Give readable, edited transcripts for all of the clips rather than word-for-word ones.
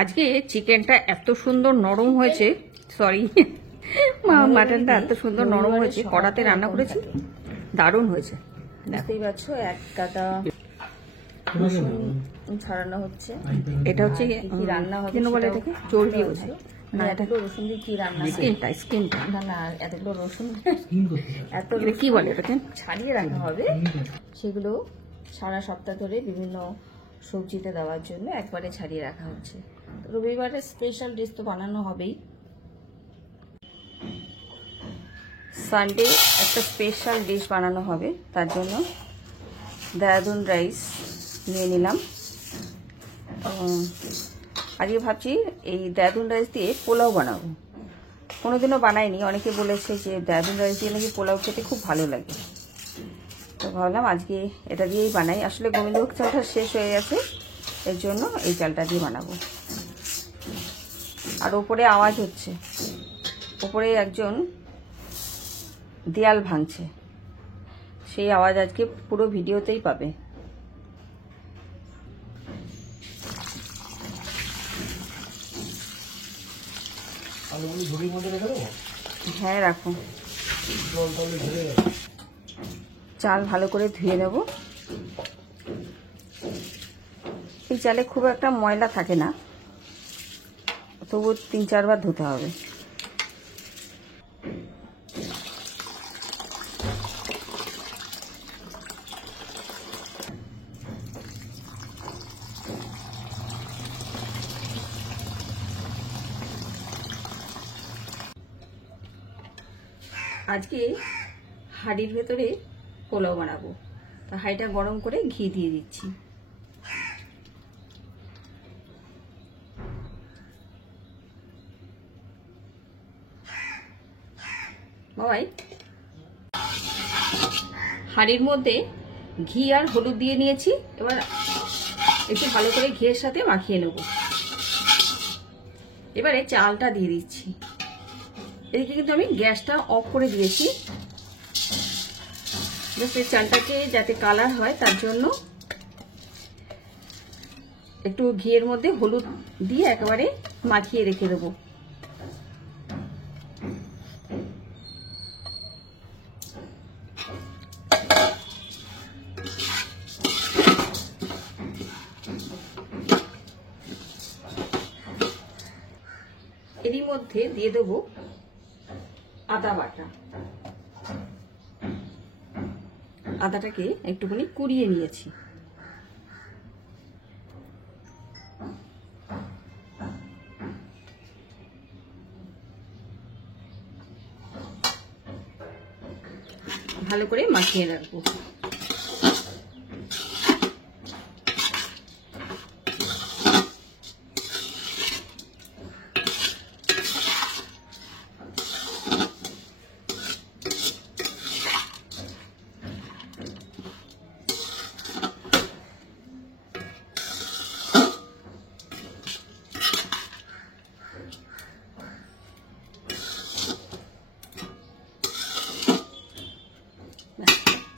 আজকে চিকেনটা এত সুন্দর নরম হয়েছে, সরি মাটনটা এত সুন্দর নরম হয়েছে, কড়াতে রান্না করেছি, দারুণ হয়েছে। দেখতেই পাচ্ছ এক কাটা রসুন ছাড়ানো হচ্ছে। এটা হচ্ছে কি রান্না হবে কেন বলে এটাকে? চর্বি হচ্ছে না, এতগুলো রসুন দিয়ে কি রান্না হবে? স্কিনটা না না, এতগুলো রসুন এত কি বলে এটাকে ছাড়িয়ে রাখা হবে, সেগুলো সারা সপ্তাহ ধরে বিভিন্ন সবজিতে দেওয়ার জন্য একবারে ছাড়িয়ে রাখা হচ্ছে। রবিবারে স্পেশাল ডিশ তো বানানো হবেই। সানডে একটা স্পেশাল ডিশ বানানো হবে, তার জন্য দেহরাদুন রাইস নিয়ে নিলাম। আজকে ভাবছি এই দেহরাদুন রাইস দিয়ে পোলাও বানাবো। কোনোদিনও বানাইনি, অনেকে বলেছে যে দেহরাদুন রাইস দিয়ে নাকি পোলাও খেতে খুব ভালো লাগে, তো ভাবলাম আজকে এটা দিয়েই বানাই। আসলে গোবিন্দভোগ চালটা শেষ হয়ে গেছে, এর জন্য এই চালটা দিয়ে বানাবো। আর ওপরে আওয়াজ হচ্ছে, ওপরে একজন দেয়াল ভাঙছে, সেই আওয়াজ আজকে পুরো ভিডিওতেই পাবে। হ্যাঁ রাখো, চাল ভালো করে ধুয়ে নেব। এই চালে খুব একটা ময়লা থাকে না, তবু 3-4 বার ধুতে হবে। আজকে হাঁড়ির ভেতরে পোলাও বানাবো, তা হাঁড়িটা গরম করে ঘি দিয়ে দিচ্ছি। বাবাই, হাঁড়ির মধ্যে ঘি আর হলুদ দিয়ে নিয়েছি, এবার একটু ভালো করে ঘিয়ের সাথে মাখিয়ে নেব। এবারে চালটা দিয়ে দিচ্ছি। এদিকে কিন্তু আমি গ্যাসটা অফ করে দিয়েছি, জাস্ট এই চালটাকে যাতে কালার হয় তার জন্য একটু ঘিয়ের মধ্যে হলুদ দিয়ে একেবারে মাখিয়ে রেখে দেবো। এরই মধ্যে দিয়ে দেবো আদা বাটা। আদাটাকে একটুখানি কুড়িয়ে নিয়েছি। ভালো করে মাখিয়ে রাখবো।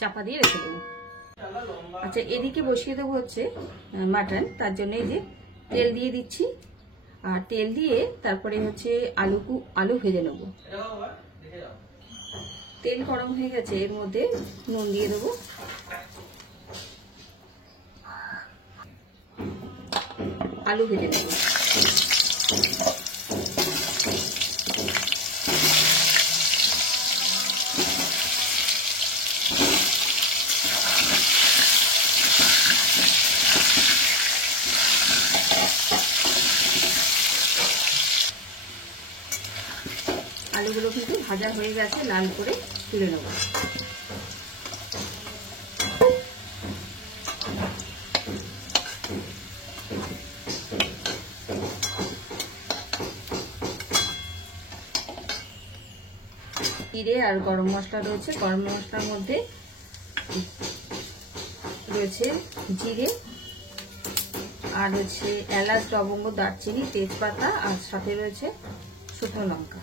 চাপা দিয়ে রেখে দেবো। আচ্ছা, এদিকে বসিয়ে দেবো হচ্ছে মাটন, তার জন্য এই যে তেল দিয়ে দিচ্ছি, আর তেল দিয়ে তারপরে হচ্ছে আলু ভেজে নেব। তেল গরম হয়ে গেছে, এর মধ্যে নুন দিয়ে দেবো, আলু ভেজে নেব। আলুগুলো কিন্তু ভাজা হয়ে গেছে, লাল করে তুলে নেব। জিরে আর গরম মশলা রয়েছে, গরম মশলার মধ্যে রয়েছে জিরে আর হচ্ছে এলাচ, লবঙ্গ, দারচিনি, তেজপাতা, আর সাথে রয়েছে শুকনো লঙ্কা।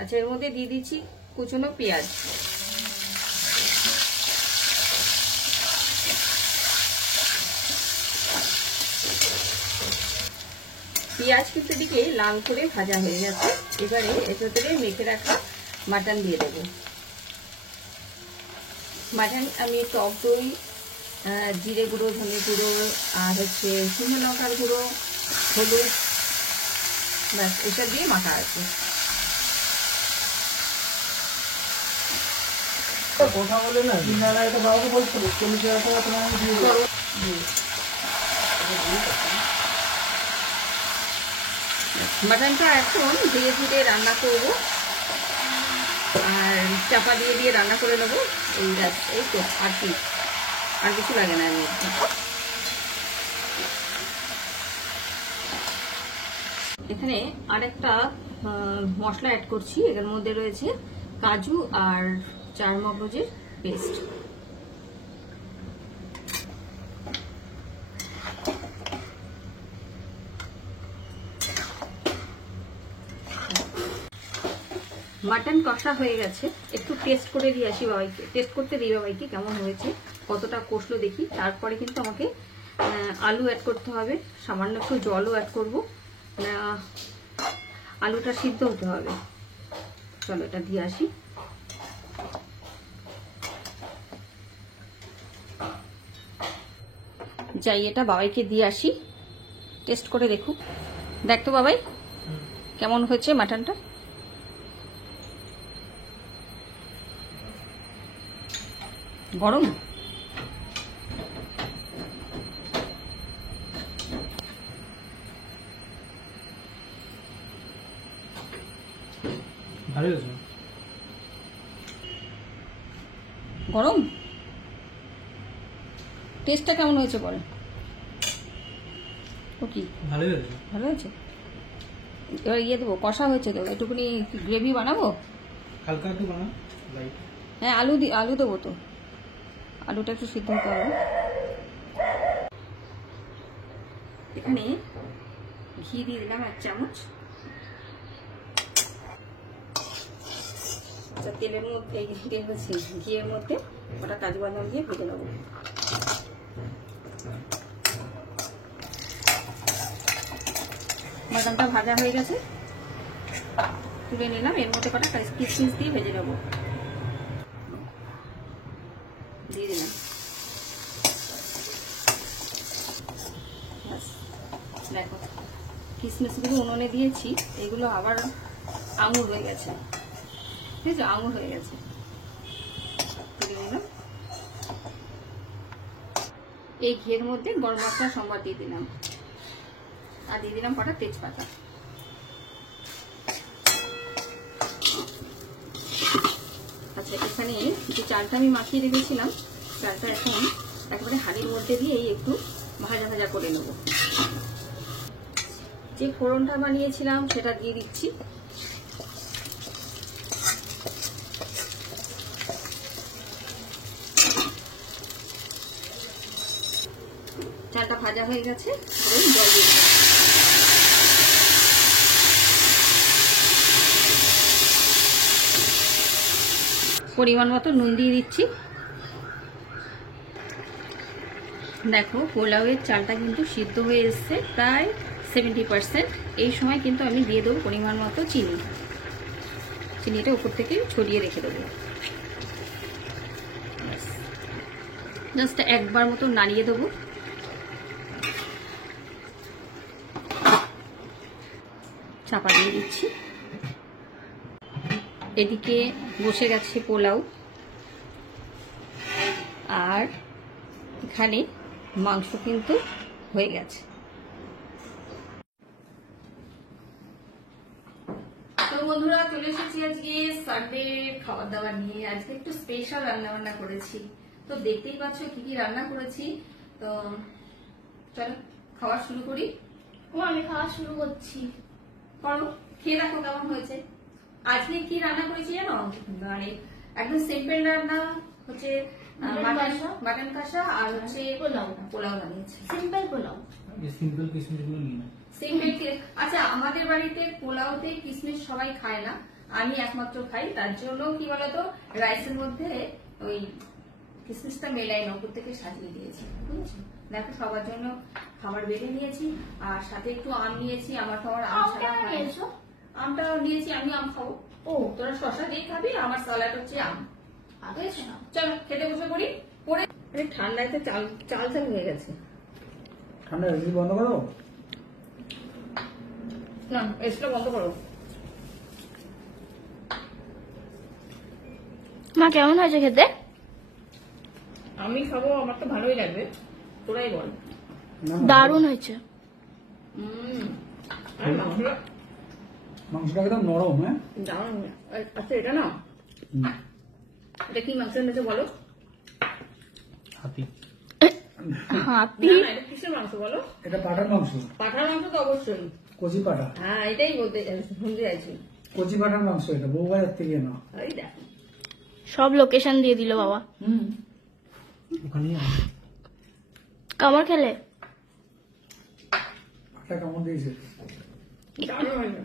আচ্ছা, এর মধ্যে দিয়ে দিচ্ছি কুচনো পেঁয়াজ। পেঁয়াজ কিন্তু এদিকে লাল করে ভাজা হয়ে গেছে। এবারে এর ভেতরে মেখে রাখা মাটন দিয়ে দেবো। মাটন আমি টক দই, জিরে গুঁড়ো, ধনে গুঁড়ো আর হচ্ছে শুকনো লঙ্কার গুঁড়ো, হলুদ, ব্যাস এটা দিয়ে মাখা আছে। কথা বলে না দিনারা এটা বাবাকে বলছিল 40,000 টাকা তোমার আমি দিয়ে দেবো। মাটনটা এখন ধীরে ধীরে রান্না করব আর চাপা দিয়ে দিয়ে রান্না করে নেবো। এই তো আর কি, আর কিছু লাগে না। আমি এখানে আরেকটা মশলা অ্যাড করছি। এর মধ্যে রয়েছে কাজু আর চারমগজের পেস্ট। মাটন কষা হয়ে গেছে, একটু টেস্ট করে দিয়ে আসি বাবাইকে, টেস্ট করতে দিই বাবাইকে কেমন হয়েছে, কতটা কষলো দেখি। তারপরে কিন্তু আমাকে আলু অ্যাড করতে হবে, সামান্য একটু জলও অ্যাড করবো, আলুটা সিদ্ধ হতে হবে। চলো এটা দিয়ে আসি। যাই এটা বাবাইকে দিয়ে আসি, টেস্ট করে দেখুক। দেখ তো বাবাই কেমন হয়েছে মাটনটা। গরম? ভালো হয়েছে। গরম? টেস্টটা কেমন হয়েছে বলেন? ও কি ভালো হয়েছে। ভালো হয়েছে? এবার ইয়ে দেবো, কষা হয়েছে তো, একটুখানি গ্রেভি বানাবো। হালকা একটু বানা লাইট। হ্যাঁ আলু দেবো তো, আলুটা একটু সিদ্ধ হতে হবে। এখানে ঘি দিয়ে দিলাম 1 চামচ। তেলের মধ্যে ঘিয়ের মধ্যে ওটা কাজু বাদাম দিয়ে ভেজে নেবো। বাদামটা ভাজা হয়ে গেছে, তুলে নিলাম। এর মধ্যে কটা কিশমিশ দিয়ে ভেজে নেবো, দিয়ে দিলাম। দেখো কিশমিশগুলো উনুনে দিয়েছি, এগুলো আবার আঙুর হয়ে গেছে, ঠিক আছে, আঙুর হয়ে গেছে। তুলে নিলাম। এই ঘিয়ের মধ্যে গরম মশলা সম্বার দিয়ে দিলাম, আর দিয়ে দিলাম কটা তেজপাতা। আচ্ছা, এখানে যে চালটা আমি মাখিয়ে রেখেছিলাম, চালটা এখন একেবারে হাঁড়ির মধ্যে দিয়ে একটু ভাজা ভাজা করে নেব। যে ফোড়নটা বানিয়েছিলাম সেটা দিয়ে দিচ্ছি। চালটা ভাজা হয়ে গেছে, জল দিয়ে দিলাম। পরিমাণ মতো নুন দিয়ে দিচ্ছি। দেখো পোলাওয়ের চালটা কিন্তু সিদ্ধ হয়ে এসছে প্রায় 70%। এই সময় কিন্তু আমি দিয়ে দেবো পরিমাণ মতো চিনি। চিনিটা উপর থেকে ছড়িয়ে রেখে দেবো। জাস্ট একবার মতো নাড়িয়ে দেবো। চাপা দিয়ে দিচ্ছি। এদিকে বসে গেছে পোলাও, আর এখানে মাংস কিন্তু হয়ে গেছে। তো বন্ধুরা, চলে এসেছি আজকে সানডে খাবার দাবার নিয়ে। আজকে একটু স্পেশাল রান্না বান্না করেছি, তো দেখতেই পাচ্ছ কি কি রান্না করেছি। তো চলো খাওয়া শুরু করি। আমি খাওয়া শুরু করছি। করো, খেয়ে দেখো কেমন হয়েছে। আজকে কি রান্না করেছি জানো? মানে একদম সিম্পল রান্না হচ্ছে মাটন কষা আর হচ্ছে পোলাও বানিয়েছি। সিম্পল পোলাও। সিম্পল কিশমিশগুলো নিয়ে নাও। সিম্পল। আচ্ছা, আমাদের বাড়িতে পোলাওতে কিশমিশ সবাই খায় না, আমি একমাত্র খাই। তার জন্য কি বলতো, রাইসের মধ্যে ওই কিসমিসটা মেলাই না, উপর থেকে সাজিয়ে দিয়েছি, বুঝেছো? দেখো সবার জন্য খাবার বেড়ে নিয়েছি, আর সাথে একটু আম নিয়েছি। আমার তো আমার আম আম ছাড়া কেন হয় না। নিয়েছো? আমটা নিয়েছি, আমি আম খাবো। ও তোরা শশা দিয়ে খাবি, আমার স্যালাড হচ্ছে আম। আচ্ছা না। চলো খেতে বসে পড়ি। পরে ঠান্ডায় তো চাল চাল চাল হয়ে গেছে। ঠান্ডা এসি বন্ধ করো। না এসটা বন্ধ করো। মা কেমন হয়েছে খেতে? আমি খাবো, আমার তো ভালোই লাগবে, তোরাই বল। না, দারুণ হয়েছে। আর মাংসটা মাংসটা একদম নরম, হ্যাঁ। দারুণ। আচ্ছা এটা না, হুম, এটা কি মাংস এনেছে বলো? হাতি। হাতি? না, না, এটা কিসের মাংস বলো? এটা পাঠার মাংস, পাঠার মাংস তো অবশ্যই। কচি পাঠা। হ্যাঁ এটাই শুনতে চাইছি। কচি পাঠার মাংস, এটা বউবাজার থেকে না। ওই দেখ। সব লোকেশন দিয়ে দিল বাবা। হুম, ওখানেই আছে। কামড় খেলে? পাঠা কামড় দিয়েছে। দারুণ হয়েছে।